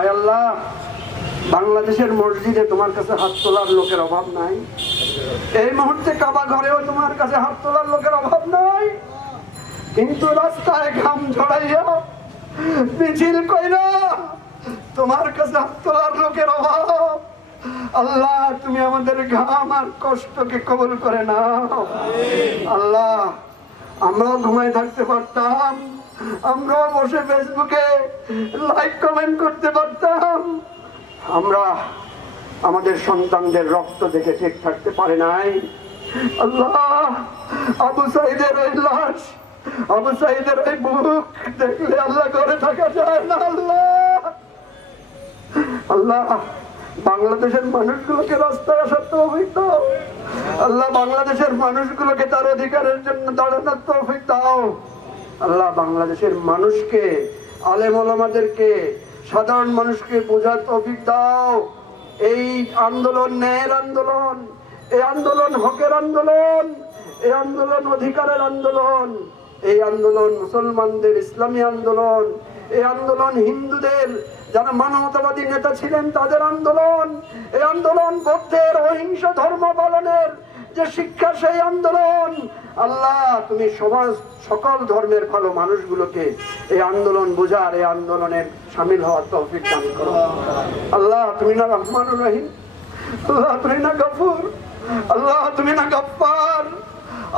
আল্লাহ, বাংলাদেশের মসজিদে তোমার কাছে হাত তোলার লোকের অভাব নাই। এই মুহূর্তে কাবা ঘরেও তোমার কাছে হাত তোলার লোকের অভাব নাই। কিন্তু রাস্তায় ঘাম ঝড়াইয়া মিছিল কইরা তোমার কাছে হাত তোলার লোকের অভাব। আল্লাহ, তুমি আমাদের ঘাম আর কষ্টকে কবল করে না আল্লাহ আমরাও ঘুমাই থাকতে পারতাম। আমরাও বসে ফেসবুকে লাইক কমেন্ট করতে পারতাম। আমরা আমাদের সন্তানদের রক্ত দেখে ঠিক থাকতে পারে নাই। আল্লাহ, আবু সাইদের ওই লাশ, আবু সাইদের ওই বুক দেখলে আল্লাহ করে থাকা যায় না, আল্লাহ। আল্লাহ, বাংলাদেশের মানুষগুলোকে রাস্তায় আসার তৌফিক দাও আল্লাহ বাংলাদেশের মানুষগুলোকে তার অধিকারের জন্য দাঁড়ানোর তৌফিক দাও। আল্লাহ বাংলাদেশের মানুষকে, আলেম ওলামাদেরকে, সাধারণ মানুষকে বোঝার তৌফিক দাও। এই আন্দোলন ন্যায়ের আন্দোলন এই আন্দোলন হকের আন্দোলন এই আন্দোলন অধিকারের আন্দোলন, এই আন্দোলন মুসলমানদের ইসলামী আন্দোলন এই আন্দোলন হিন্দুদের যারা মানবতাবাদী নেতা ছিলেন তাদের আন্দোলন এই আন্দোলন বৌদ্ধের অহিংস ধর্ম পালনের যে শিক্ষা সেই আন্দোলন। আল্লাহ, তুমি সমাজ, সকল ধর্মের ভালো মানুষগুলোকে এই আন্দোলন বোঝার, এই আন্দোলনের সামিল হওয়ার তৌফিক দান করো। আল্লাহ, তুমি না রহমান রহিম। আল্লাহ, তুমি না গফুর। আল্লাহ, তুমি না গফ্ফার।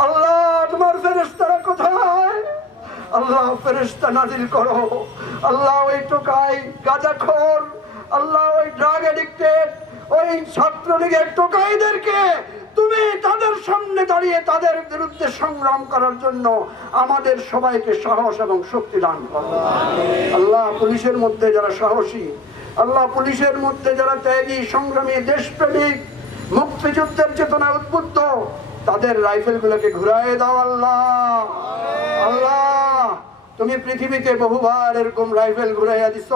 আল্লাহ, তোমার ফেরেশতারা কোথায়? আল্লাহ, ফেরেশতা নাজিল করো। আল্লাহ, ওই টোকাই গাঁজাখোর আল্লাহ, ওই ড্রাগ এডিক্টেড ওই ছাত্রলীগের টোকাইদেরকে তুমি তাদের সামনে দাঁড়িয়ে তাদের বিরুদ্ধে সংগ্রাম করার জন্য আমাদের সবাইকে সাহস এবং শক্তি দান আল্লাহ পুলিশের মধ্যে যারা সাহসী, আল্লাহ পুলিশের মধ্যে যারা ত্যাগী, সংগ্রামী, দেশপ্রেমিক, মুক্তিযুদ্ধের চেতনায় উদ্বুদ্ধ, তাদের রাইফেল গুলোকে ঘুরাই দাও আল্লাহ। আল্লাহ, তুমি পৃথিবীতে বহুবার এরকম রাইফেল ঘুরাইয়া দিছ।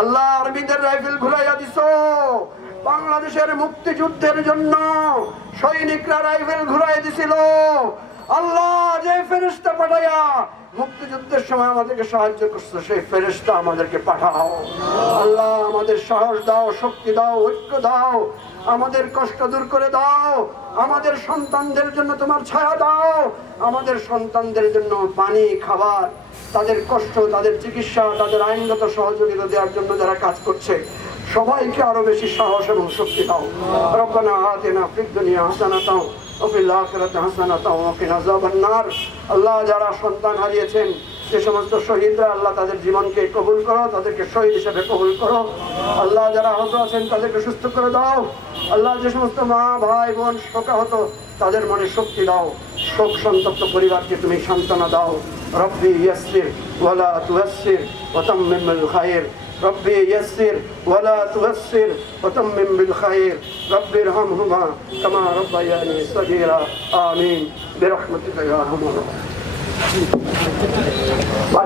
আল্লাহ আর্মিদের রাইফেল ঘুরাইয়া দিছ। বাংলাদেশের মুক্তিযুদ্ধের জন্য সৈনিকরা রাইফেল ঘুরাই দিছিল। আল্লাহ যে ফেরেস্তা পাঠাইয়া মুক্তিযুদ্ধের সময় আমাদেরকে সাহায্য করছ, সেই ফেরেস্তা আমাদেরকে পাঠাও। আল্লাহ আমাদের সাহস দাও, শক্তি দাও, ঐক্য দাও, আমাদের কষ্ট দূর করে দাও, আমাদের সন্তানদের জন্য তোমার ছায়া দাও, আমাদের সন্তানদের জন্য পানি, খাবার, তাদের কষ্ট, তাদের চিকিৎসা, তাদের আইনগত সহযোগিতা দেওয়ার জন্য যারা কাজ করছে সবাইকে আরও বেশি সাহস এবং শক্তি দাও। রব্বানা আতিনা ফিদ দুনিয়া হাসানাতাও ওয়া ফিল আখিরাতি হাসানাতাও ওয়া কিনা আযাবান নার। আল্লাহ যারা সন্তান হারিয়েছেন, যে সমস্ত শহীদরা আল্লাহ তাদের জীবনকে কবুল করো, তাদেরকে শহীদ হিসেবে কবুল করো। আল্লাহ যারা আহত আছেন, তাদেরকে সুস্থ করে দাও। আল্লাহ যে সমস্ত মা, ভাই, বোন শোকাহত, তাদের মনে শক্তি দাও। শোক সন্তপ্ত পরিবারকে তুমি সান্ত্বনা দাও। রব্বি ইয়াসির ওয়ালা তুয়াসির ওয়া তাম্মিমুল খায়ের। ربي يسر ولا تغسر وتمم بالخير. رب ارحمهما كما ربياني صغيرا. آمين. برحمتك يا أرحم الراحمين.